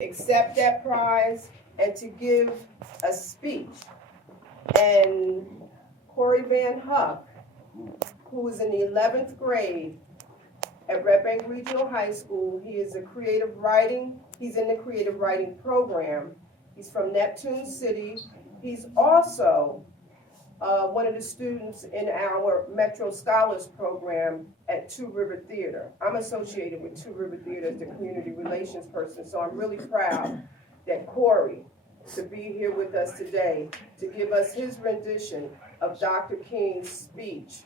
accept that prize and to give a speech. And Corey Van Huck, who is in the 11th grade at Red Bank Regional High School, he's in the creative writing program. He's from Neptune City. He's also one of the students in our Metro Scholars Program at Two River Theater. I'm associated with Two River Theater as the community relations person, so I'm really proud that Corey to be here with us today to give us his rendition of Dr. King's speech,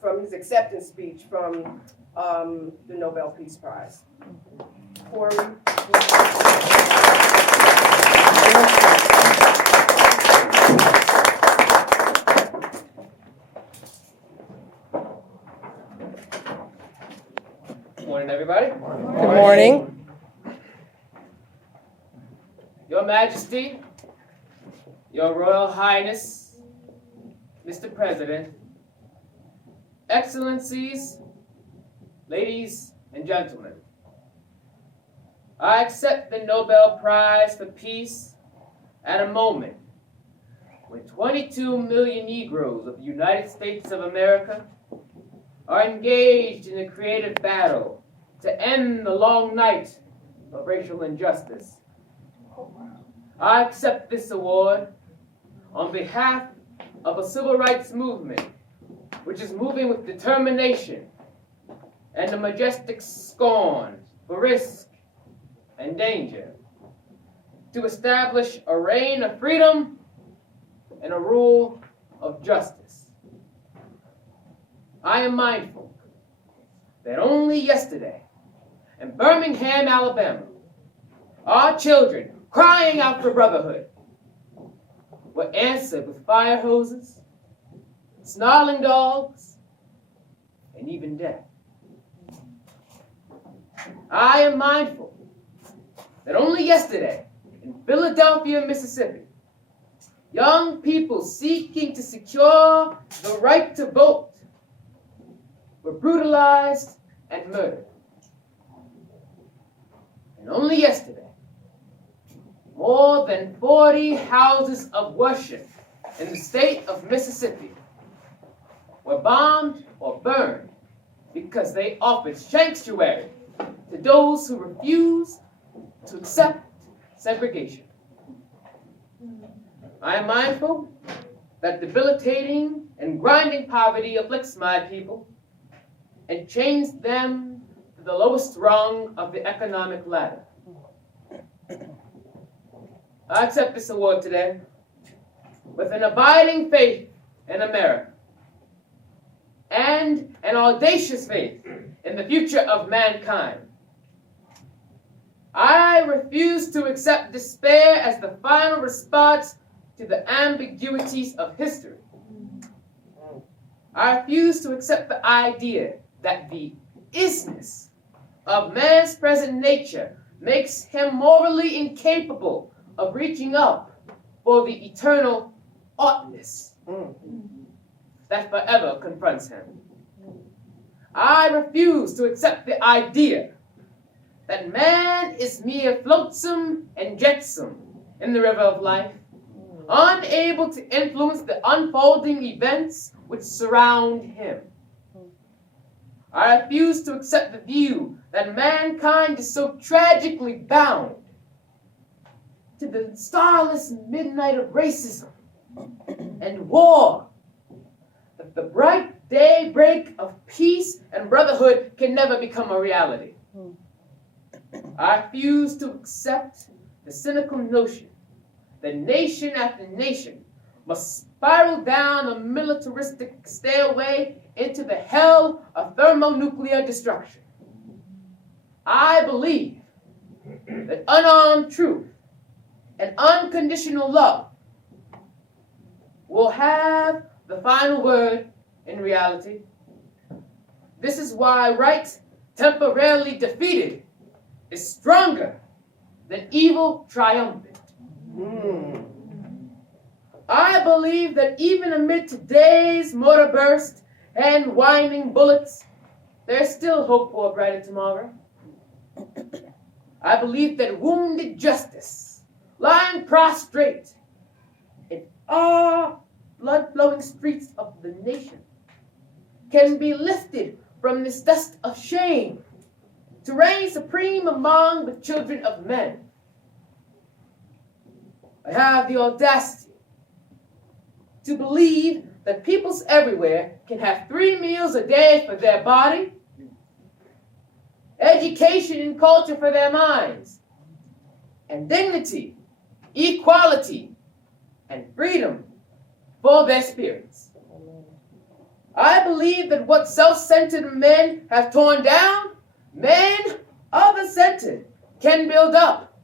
from his acceptance speech from the Nobel Peace Prize. Corey. Good morning, everybody. Good morning. Your Majesty, Your Royal Highness, Mr. President, Excellencies, ladies and gentlemen, I accept the Nobel Prize for Peace at a moment when 22 million Negroes of the United States of America are engaged in a creative battle to end the long night of racial injustice. I accept this award on behalf of a civil rights movement which is moving with determination and a majestic scorn for risk and danger to establish a reign of freedom and a rule of justice. I am mindful that only yesterday in Birmingham, Alabama, our children crying out for brotherhood were answered with fire hoses, snarling dogs, and even death. I am mindful that only yesterday in Philadelphia, Mississippi, young people seeking to secure the right to vote were brutalized and murdered. And only yesterday, more than 40 houses of worship in the state of Mississippi were bombed or burned because they offered sanctuary to those who refuse to accept segregation. I am mindful that debilitating and grinding poverty afflicts my people and chains them to the lowest rung of the economic ladder. I accept this award today with an abiding faith in America and an audacious faith in the future of mankind. I refuse to accept despair as the final response to the ambiguities of history. I refuse to accept the idea that the isness of man's present nature makes him morally incapable of reaching up for the eternal oughtness that forever confronts him. I refuse to accept the idea that man is mere flotsam and jetsam in the river of life, unable to influence the unfolding events which surround him. I refuse to accept the view that mankind is so tragically bound to the starless midnight of racism and war that the bright daybreak of peace and brotherhood can never become a reality. I refuse to accept the cynical notion that nation after nation must spiral down a militaristic stairway into the hell of thermonuclear destruction. I believe that unarmed truth and unconditional love will have the final word in reality. This is why right, temporarily defeated, is stronger than evil triumphant. I believe that even amid today's mortar burst and whining bullets, there's still hope for a brighter tomorrow. I believe that wounded justice, lying prostrate in our blood-flowing streets of the nation, can be lifted from this dust of shame to reign supreme among the children of men. I have the audacity to believe that peoples everywhere can have 3 meals a day for their body, education and culture for their minds, and dignity, equality, and freedom for their spirits. I believe that what self-centered men have torn down, men other-centered can build up.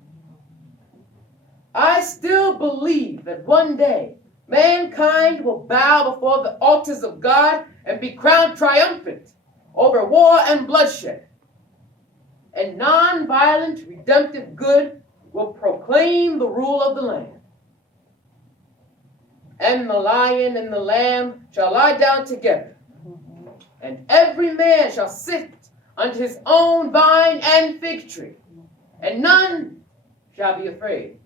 I still believe that one day mankind will bow before the altars of God and be crowned triumphant over war and bloodshed. And non-violent, redemptive good will proclaim the rule of the land. And the lion and the lamb shall lie down together, and every man shall sit under his own vine and fig tree, and none shall be afraid.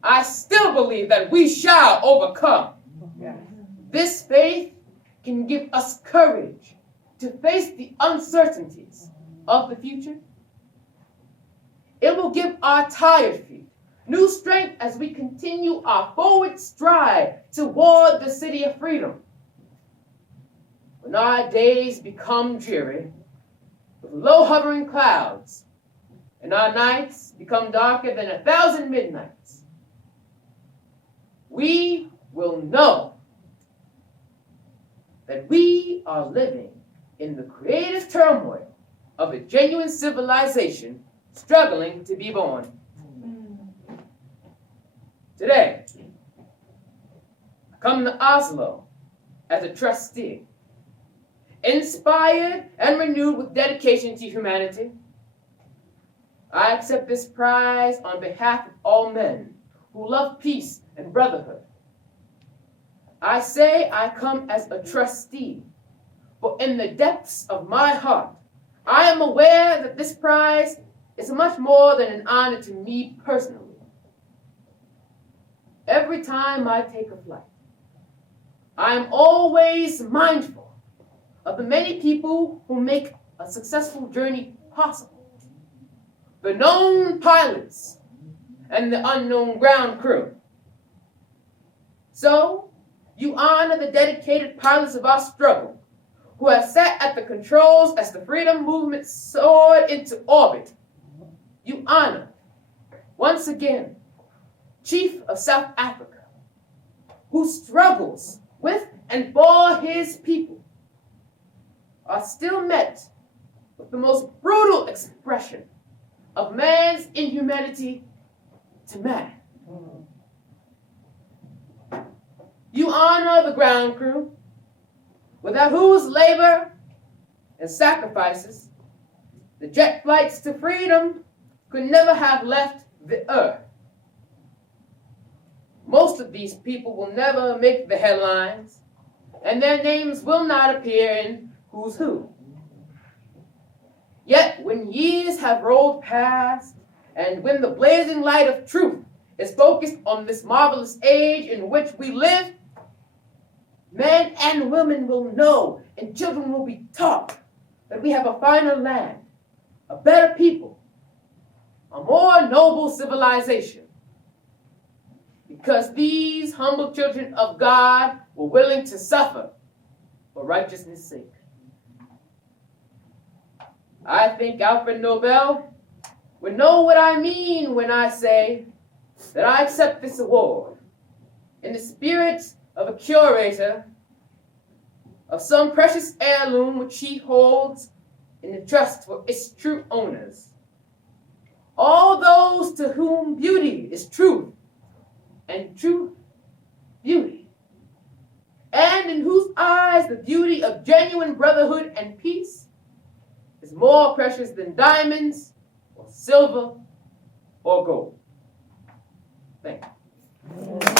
I still believe that we shall overcome. This faith can give us courage to face the uncertainties of the future. It will give our tired feet new strength as we continue our forward stride toward the city of freedom. When our days become dreary with low hovering clouds, and our nights become darker than 1,000 midnights, we will know that we are living in the creative turmoil of a genuine civilization struggling to be born. Today, I come to Oslo as a trustee, inspired and renewed with dedication to humanity. I accept this prize on behalf of all men who love peace and brotherhood. I say I come as a trustee, for in the depths of my heart, I am aware that this prize is much more than an honor to me personally. Every time I take a flight, I am always mindful of the many people who make a successful journey possible. The known pilots and the unknown ground crew. So, you honor the dedicated pilots of our struggle who have sat at the controls as the freedom movement soared into orbit. You honor, once again, Chief of South Africa, who struggles with and for his people, are still met with the most brutal expression of man's inhumanity to man. You honor the ground crew, without whose labor and sacrifices the jet flights to freedom could never have left the earth. Most of these people will never make the headlines, and their names will not appear in Who's Who. Yet, when years have rolled past, and when the blazing light of truth is focused on this marvelous age in which we live, men and women will know, and children will be taught that we have a finer land, a better people, a more noble civilization. Because these humble children of God were willing to suffer for righteousness' sake. I think Alfred Nobel would know what I mean when I say that I accept this award in the spirit of a curator of some precious heirloom which he holds in the trust for its true owners. All those to whom beauty is truth, and truth, beauty, and in whose eyes the beauty of genuine brotherhood and peace is more precious than diamonds or silver or gold. Thank you.